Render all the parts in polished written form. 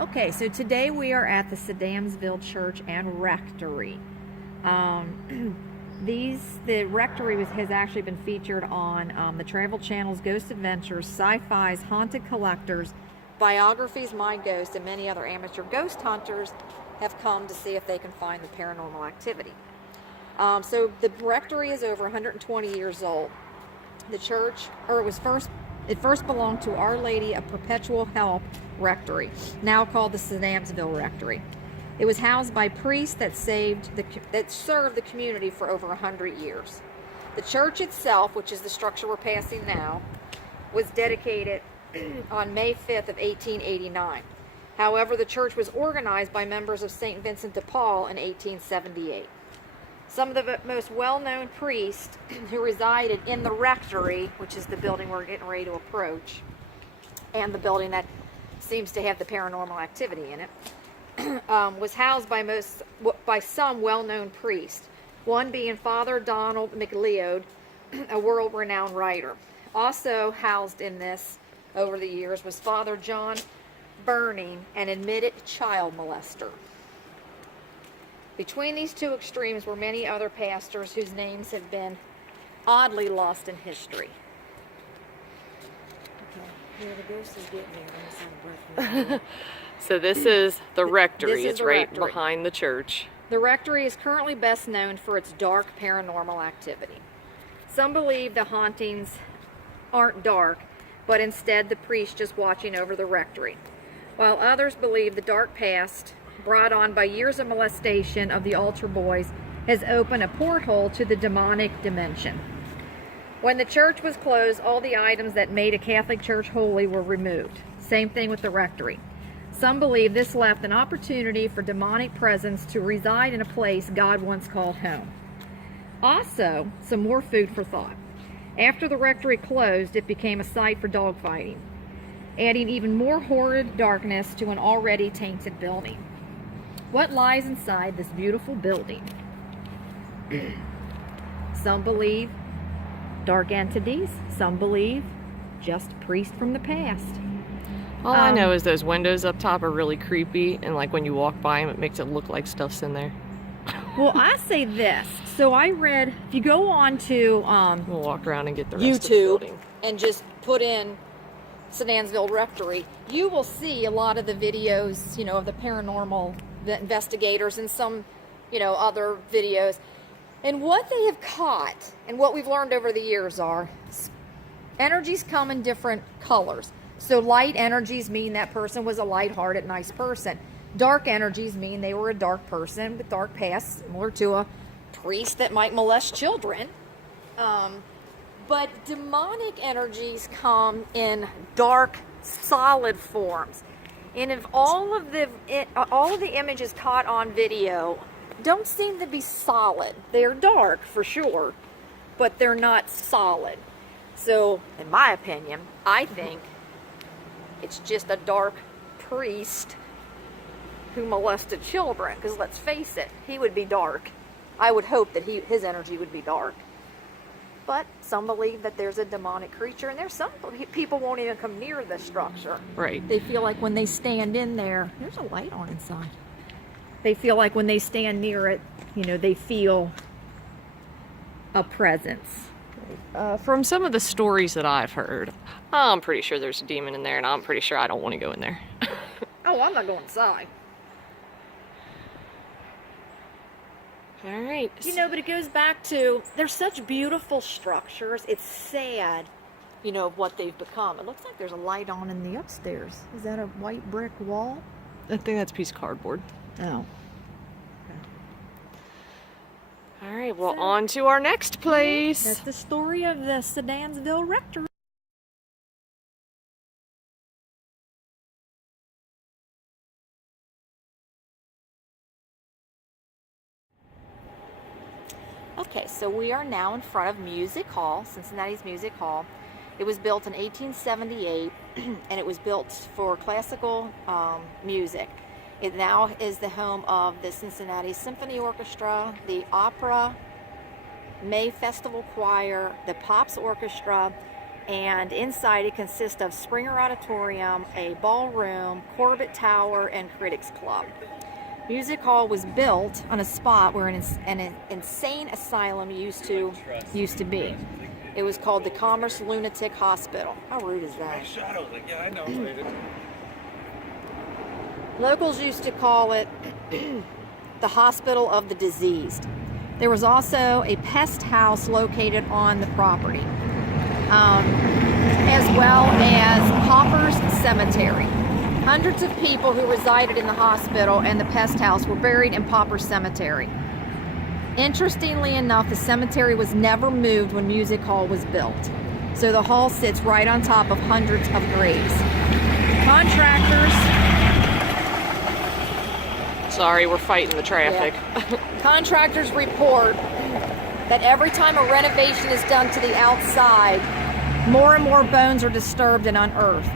Okay, so today we are at the Seville Church and Rectory. The Rectory has actually been featured on the Travel Channel's Ghost Adventures, Sci-Fi's Haunted Collectors, Biographies, My Ghost, and many other amateur ghost hunters have come to see if they can find the paranormal activity. So the Rectory is over 120 years old. The church, it first belonged to Our Lady of Perpetual Help Rectory, now called the Seville Rectory. It was housed by priests that served the community for over 100 years. The church itself, which is the structure we're passing now, was dedicated on May 5th of 1889. However, the church was organized by members of St. Vincent de Paul in 1878. Some of the most well-known priests who resided in the Rectory, which is the building we're getting ready to approach, and the building that seems to have the paranormal activity in it, was housed by some well-known priests, one being Father Donald McLeod, a world-renowned writer. Also housed in this over the years was Father John Burning, an admitted child molester. Between these two extremes were many other pastors whose names have been oddly lost in history. Okay, here the ghost is getting there. I'm breath. So this is the Rectory. It's right Rectory. behind the church. The Rectory is currently best known for its dark paranormal activity. Some believe the hauntings aren't dark, but instead the priest just watching over the Rectory, while others believe the dark past, brought on by years of molestation of the altar boys, has opened a porthole to the demonic dimension. When the church was closed, all the items that made a Catholic church holy were removed. Same thing with the Rectory. Some believe this left an opportunity for demonic presence to reside in a place God once called home. Also, some more food for thought. After the Rectory closed, it became a site for dogfighting, adding even more horrid darkness to an already tainted building. What lies inside this beautiful building? Some believe dark entities, some believe just priests from the past. All I know is those windows up top are really creepy, and like when you walk by them, it makes it look like stuff's in there. Well, I say this. So I read, if you go on to We'll walk around and get the rest of the YouTube building. and just put in Seville Rectory, you will see a lot of the videos, of the paranormal, the investigators, and some, other videos. And what they have caught, and what we've learned over the years are, energies come in different colors. So light energies mean that person was a light-hearted, nice person. Dark energies mean they were a dark person with dark past, similar to a priest that might molest children. But demonic energies come in dark, solid forms. And if all of the images caught on video don't seem to be solid. They're dark for sure, but they're not solid. So, in my opinion, I think it's just a dark priest who molested children, because let's face it, he would be dark. I would hope that his energy would be dark. But some believe that there's a demonic creature, and there's some people won't even come near the structure. Right. They feel like when they stand in there, there's a light on inside. They feel like when they stand near it, they feel a presence. From some of the stories that I've heard, I'm pretty sure there's a demon in there, and I'm pretty sure I don't want to go in there. Oh, I'm not going inside. All right. But it goes back to, they're such beautiful structures. It's sad, what they've become. It looks like there's a light on in the upstairs. Is that a white brick wall? I think that's a piece of cardboard. Oh. All right, well, on to our next place. That's the story of the Seville Rectory. Okay, so we are now in front of Music Hall, Cincinnati's Music Hall. It was built in 1878, and it was built for classical music. It now is the home of the Cincinnati Symphony Orchestra, the Opera, May Festival Choir, the Pops Orchestra, And inside it consists of Springer Auditorium, a ballroom, Corbett Tower, and Critics Club. Music Hall was built on a spot where an insane asylum used to be. It was called the Commerce Lunatic Hospital. How rude is that? Yeah, I know. Locals used to call it the Hospital of the Diseased. There was also a pest house located on the property, as well as Hopper's Cemetery. Hundreds of people who resided in the hospital and the pest house were buried in Popper Cemetery. Interestingly enough, the cemetery was never moved when Music Hall was built. So the hall sits right on top of hundreds of graves. Contractors... Sorry, we're fighting the traffic. Yeah. Contractors report that every time a renovation is done to the outside, more and more bones are disturbed and unearthed,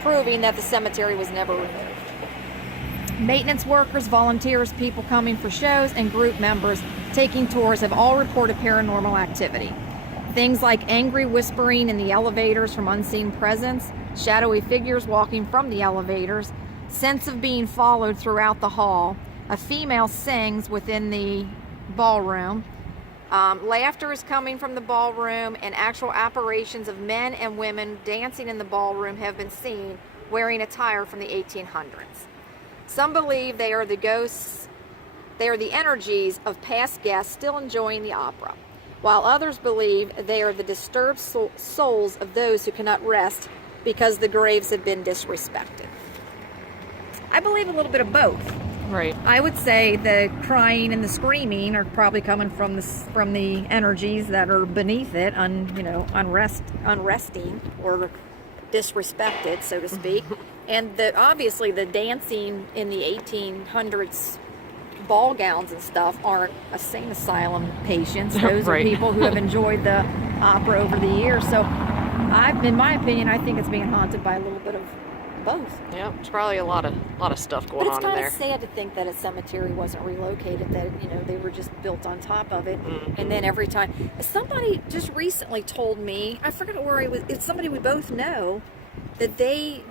proving that the cemetery was never removed. Maintenance workers, volunteers, people coming for shows, and group members taking tours have all reported paranormal activity. Things like angry whispering in the elevators from unseen presence, shadowy figures walking from the elevators, sense of being followed throughout the hall, a female sings within the ballroom, laughter is coming from the ballroom, and actual apparitions of men and women dancing in the ballroom have been seen wearing attire from the 1800s. Some believe they are the ghosts, they are the energies of past guests still enjoying the opera, while others believe they are the disturbed souls of those who cannot rest because the graves have been disrespected. I believe a little bit of both. Right. I would say the crying and the screaming are probably coming from the energies that are beneath it, unresting or disrespected, so to speak. And obviously the dancing in the 1800s ball gowns and stuff aren't insane asylum patients. Those Right. are people who have enjoyed the opera over the years. So, in my opinion, I think it's being haunted by a little bit of both. Yeah, there's probably a lot of stuff going But it's on in kind there. of sad to think that a cemetery wasn't relocated, that, they were just built on top of it. Mm-hmm. And then every time, somebody just recently told me, I forget where it was, it's somebody we both know, that they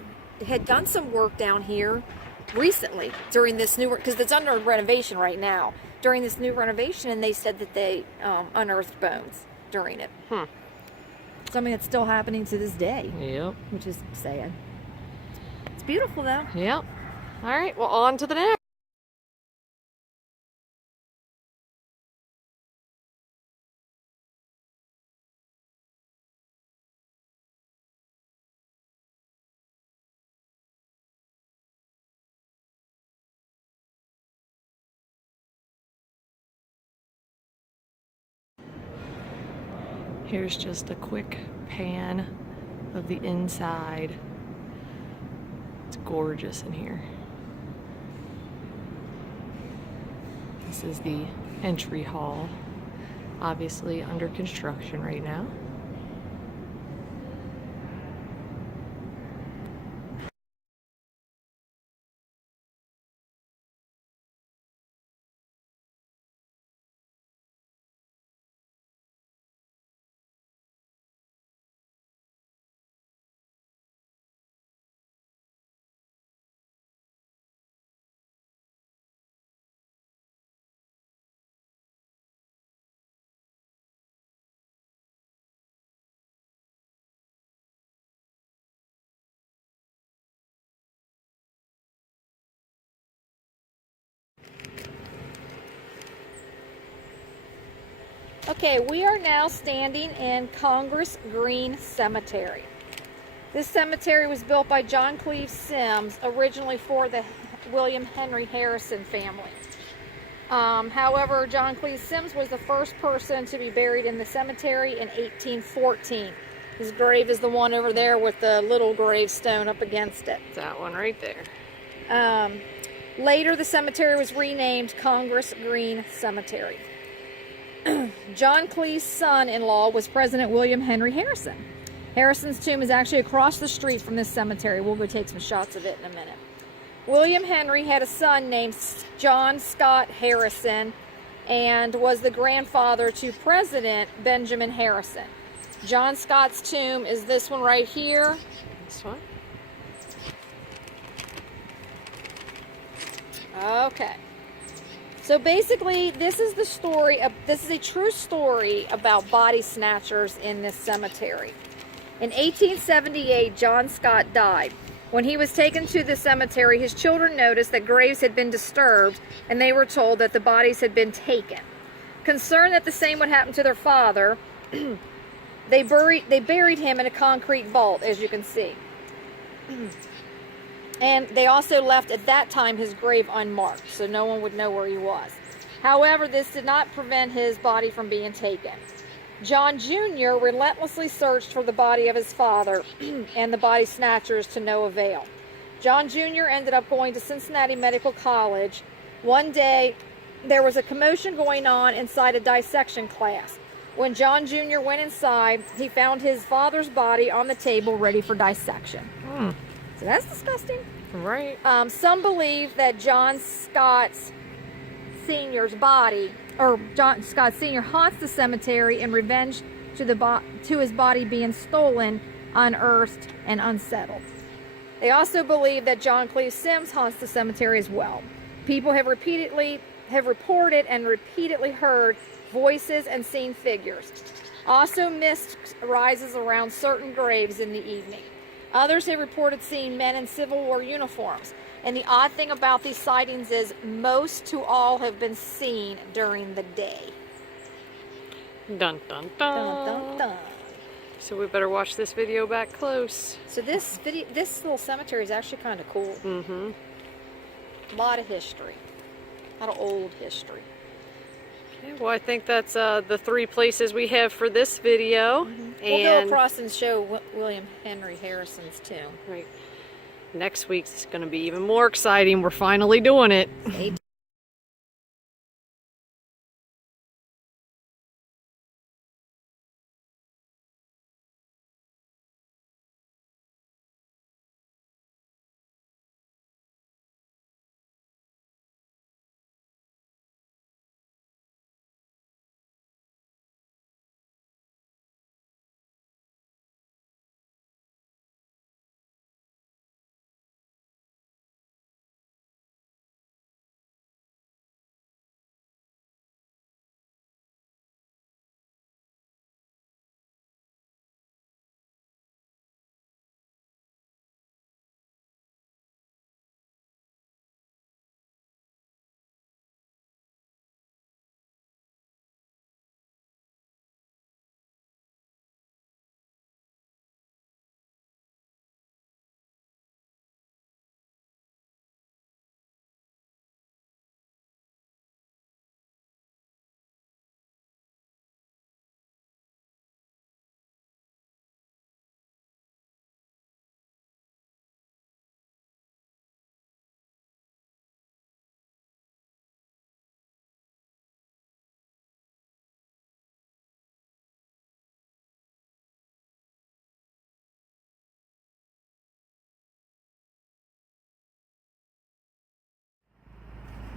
had done some work down here recently during this new, because it's under renovation right now, during this new renovation, and they said that they unearthed bones during it. Something that's still happening to this day, Yep. which is sad. It's beautiful though. Yep. All right, well, on to the next. Here's just a quick pan of the inside. It's gorgeous in here. This is the entry hall, obviously under construction right now. Okay, we are now standing in Congress Green Cemetery. This cemetery was built by John Cleve Sims, originally for the William Henry Harrison family. However, John Cleve Sims was the first person to be buried in the cemetery in 1814. His grave is the one over there with the little gravestone up against it. That one right there. Later, the cemetery was renamed Congress Green Cemetery. John Cleve's son-in-law was President William Henry Harrison. Harrison's tomb is actually across the street from this cemetery. We'll go take some shots of it in a minute. William Henry had a son named John Scott Harrison and was the grandfather to President Benjamin Harrison. John Scott's tomb is this one right here. This one. Okay. So basically, this is the story of, this is a true story about body snatchers in this cemetery. In 1878, John Scott died. When he was taken to the cemetery, his children noticed that graves had been disturbed, and they were told that the bodies had been taken. Concerned that the same would happen to their father, they buried him in a concrete vault, as you can see. And they also left at that time his grave unmarked, so no one would know where he was. However, this did not prevent his body from being taken. John Jr. relentlessly searched for the body of his father and the body snatchers to no avail. John Jr. ended up going to Cincinnati Medical College. One day, there was a commotion going on inside a dissection class. When John Jr. went inside, he found his father's body on the table ready for dissection. So that's disgusting. Right. Some believe that John Scott Sr.'s body, or John Scott Sr. haunts the cemetery in revenge to his body being stolen, unearthed, and unsettled. They also believe that John Cleve Sims haunts the cemetery as well. People have reported and repeatedly heard voices and seen figures. Also, mist rises around certain graves in the evening. Others have reported seeing men in Civil War uniforms. And the odd thing about these sightings is most to all have been seen during the day. Dun, dun, dun. Dun, dun, dun. So we better watch this video back close. So this little cemetery is actually kind of cool. Mm-hmm. A lot of history. A lot of old history. Okay, well, I think that's the 3 places we have for this video. We'll go across and show William Henry Harrison's tomb. Right. Next week's going to be even more exciting. We're finally doing it.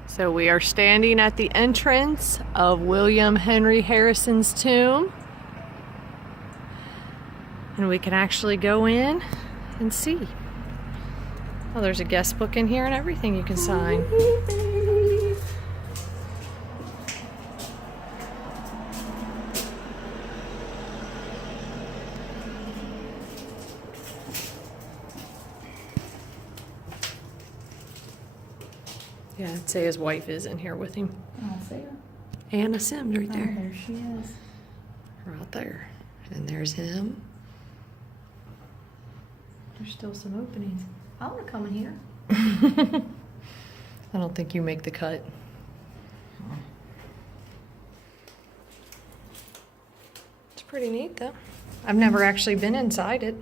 So we are standing at the entrance of William Henry Harrison's tomb. And we can actually go in and see. Oh, there's a guest book in here and everything you can sign. Yeah, I'd say his wife is in here with him. I'll see her. Anna Sims right there. Oh, there she is. Right there. And there's him. There's still some openings. I want to come in here. I don't think you make the cut. It's pretty neat though. I've never actually been inside it.